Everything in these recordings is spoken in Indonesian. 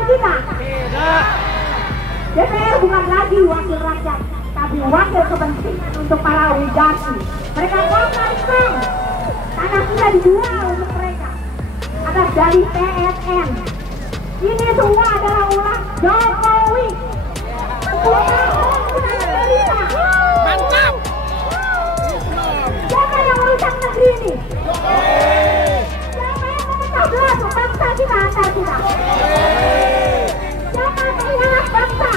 wakil kita? Tidak. DPR bukan lagi wakil rakyat, tapi wakil kepentingan untuk para oligarki. Mereka kosong. Tanah kita dijual untuk mereka atas dari PSN. Ini semua adalah ulah Jokowi. 10 tahun kita menderita. Mantap. Siapa yang merusak negeri ini? Siapa yang memecah belah bangsa kita antar kita? Siapa yang mengkhianat bangsa?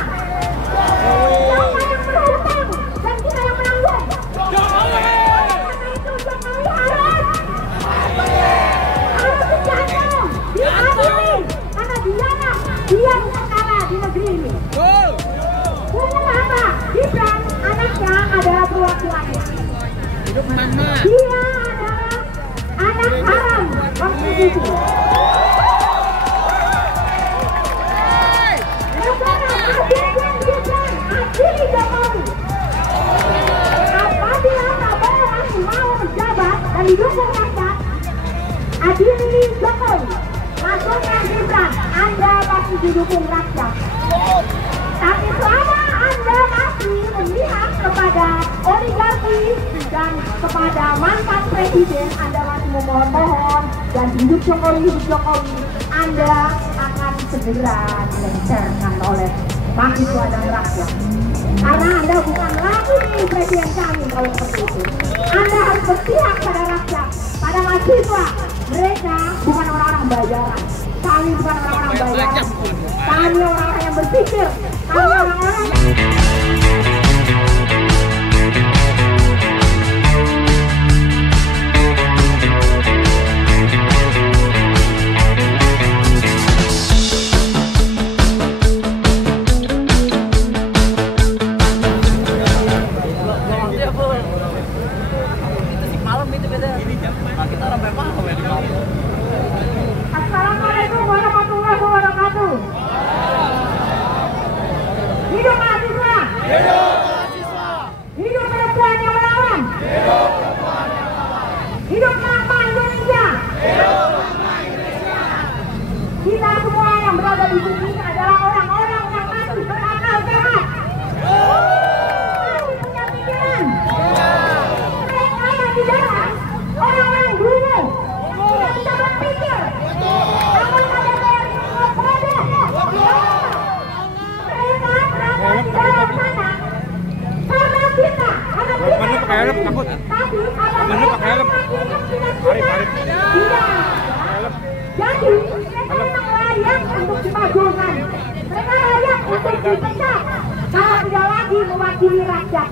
Siapa yang berhutang dan kita yang menanggung? Karena itu Jokowi harus digantung, diadili, karena dialah dia yang berkala di negeri ini. Hukum apa? Gibran anaknya adalah perwakilannya. Dia adalah anak haram konstitusi. Adili Jokowi. Apabila Prabowo masih mau menjabat dan didukung rakyat, adili Jokowi. Masuknya Gibran, Anda pasti didukung rakyat. Tapi selama Anda masih memihak kepada oligarki dan kepada mantan presiden, Anda masih memohon-mohon dan hidup Jokowi, Anda akan segera dilengsarkan oleh mahasiswa dan rakyat. Karena Anda bukan lagi presiden kami kalau seperti itu. Anda harus berpihak pada rakyat, pada mahasiswa. Mereka bukan orang-orang bayaran. Kami bukan orang-orang bayaran. Kami orang-orang yang berpikir. Kami orang-orang Assalamualaikum warahmatullahi wabarakatuh. Hidup mahasiswa. Hidup perempuan yang melawan. Hidup Mama Indonesia. Kita semua yang berada di sini adalah orang-orang yang masih berakal sehat. Masih punya pikiran. Mereka yang di dalam orang-orang dulu tidak bisa berpikir. Namun ada yang bodoh. Mereka berada di dalam sana karena kita, karena kita pakai helm, takut. tapi Temennya pakai helm. Arif. Iya. Jadi mereka memang layak untuk dimajukan. Mereka layak untuk dipecat kalau tidak lagi mewakili rakyat.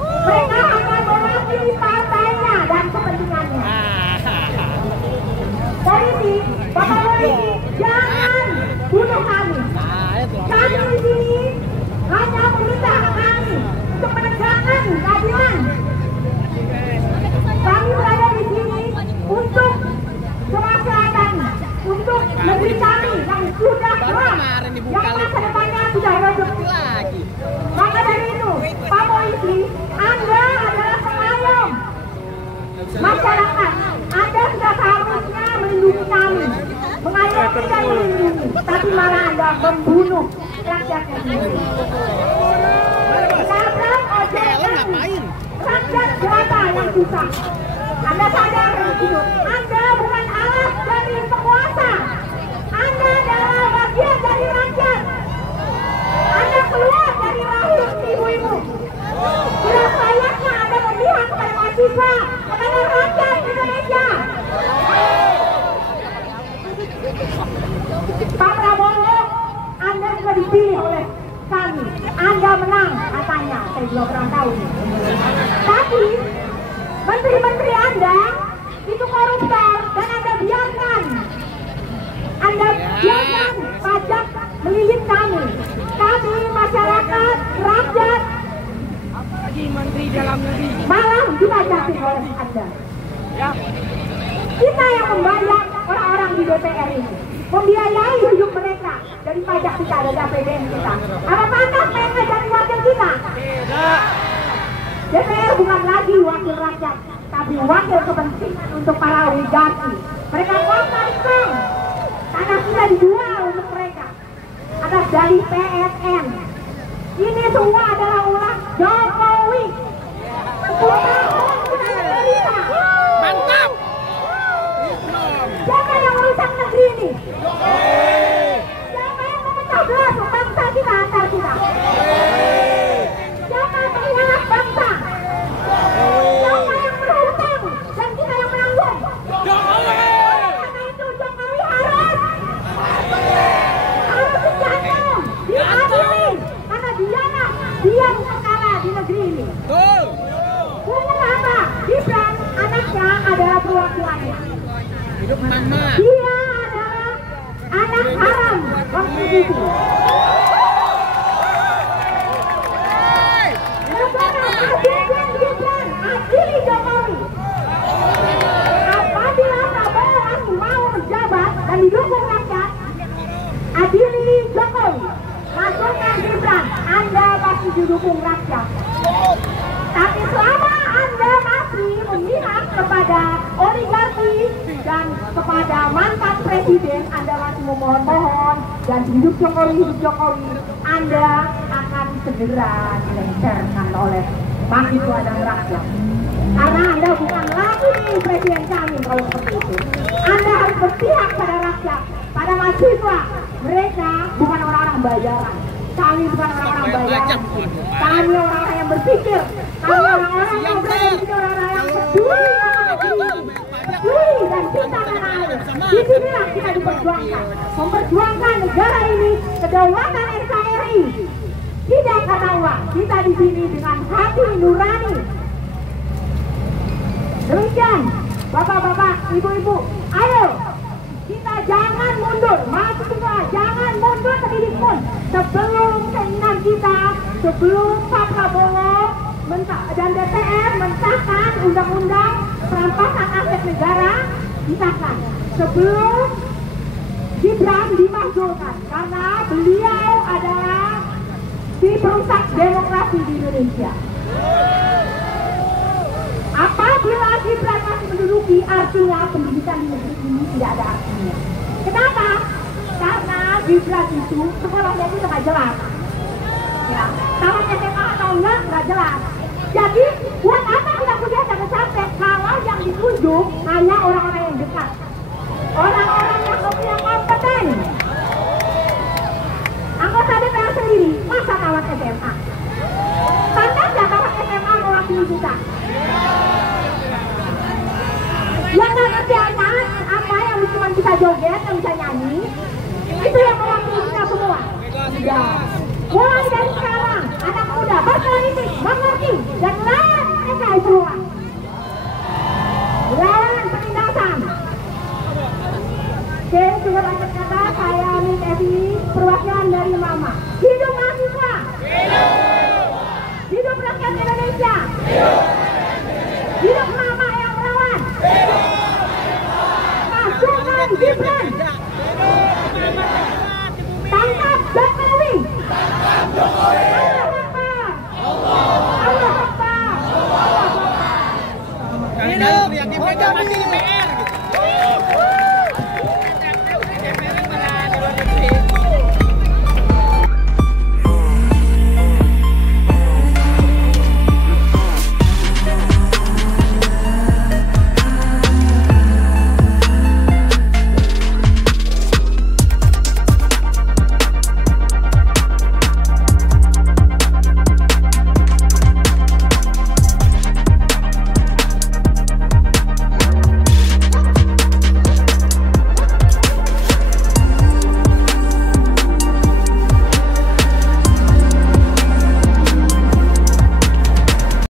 Mereka akan mewakili partainya dan kepentingannya. Polisi, Bapak polisi, jangan bunuh kami. Kami di sini hanya meminta kami untuk menegakkan keadilan. Kami berada di sini untuk kemaslahatan, untuk negeri kami yang sudah kelam, yang masa depannya sudah redup. Maka dari itu, Pak Polisi, Anda adalah pengayom masyarakat. Anda sudah seharusnya melindungi kami, mengayomi dan melindungi, tapi malah Anda membunuh rakyatnya sendiri. Menabrak ojek kami, rakyat jelata yang susah. Anda sadar itu, Anda bukan alat dari penguasa. Anda adalah bagian dari rakyat. Anda keluar dari rahim ibu-ibu. Sudah layaknya Anda memihak kepada mahasiswa, kepada rakyat Indonesia. Pak Prabowo, Anda sudah dipilih oleh kami. Anda menang katanya, saya juga kurang tahu. Tapi menteri-menteri Anda itu koruptor dan Anda biarkan. Anda biarkan pajak melilit kami. Kami masyarakat, rakyat, Apalagi menteri dalam negeri. malah dipajaki oleh Anda. Ya. Kita yang membayar orang-orang di DPR ini, membiayai hidup mereka dari pajak kita dan APBN kita. Apa pantas mereka jadi wakil kita? Tidak. DPR bukan lagi wakil rakyat, tapi wakil kepentingan untuk para oligarki. Mereka kosong. Tanah kita dijual untuk mereka dari PSN. Ini semua adalah ulah Jokowi. 10 tahun sudah menderita. Mantap. Siapa yang merusak negeri ini? Siapa yang memecah belah bangsa kita antar kita? Siapa yang mengkhianat bangsa? Siapa yang berhutang dan kita yang menanggung? Karena itu Jokowi harus digantung, diadili, karena dia bukan kalah di negeri ini. Punya apa? Gibran, anaknya adalah perwakilannya. Hidup mama. Dia adalah anak haram konstitusi. Negara adilkan Gibran, adili Jokowi. Apabila Prabowo masih mau menjabat dan didukung rakyat, adili Jokowi. Masukkan Gibran, Anda pasti didukung rakyat. Tapi selama Anda masih memihak kepada oligarki dan kepada mantan presiden, Anda masih memohon-mohon dan hidup Jokowi, Anda akan segera dilengsarkan oleh mahasiswa dan rakyat. Karena Anda bukan lagi presiden kami kalau seperti itu. Anda harus berpihak pada rakyat, pada mahasiswa. Mereka bukan orang-orang bayaran. Kami bukan orang-orang bayaran. Kami orang-orang yang berpikir. Kami orang-orang yang berada di sini, orang-orang yang peduli dan cinta tanah air. Di sinilah kita diperjuangkan, memperjuangkan negara ini, kedaulatan NKRI. Tidak karena uang, kita di sini dengan hati nurani. Demikian, bapak-bapak, ibu-ibu, ayo kita jangan mundur, mahasiswa jangan mundur sedikit pun sebelum keinginan kita, sebelum Pak Prabowo dan DPR mensahkan undang-undang perampasan aset negara disahkan, sebelum Gibran dimasukkan, karena beliau adalah si perusak demokrasi di Indonesia. Apabila Gibran masih menduduki, artinya pendidikan di negeri ini tidak ada artinya. Kenapa? Karena Gibran itu sekolahnya itu nggak jelas. Ya, tamat SMA atau nggak jelas. Jadi buat apa kita kuliah sampai kalau yang ditunjuk hanya orang-orang yang dekat, orang-orang yang punya kompeten.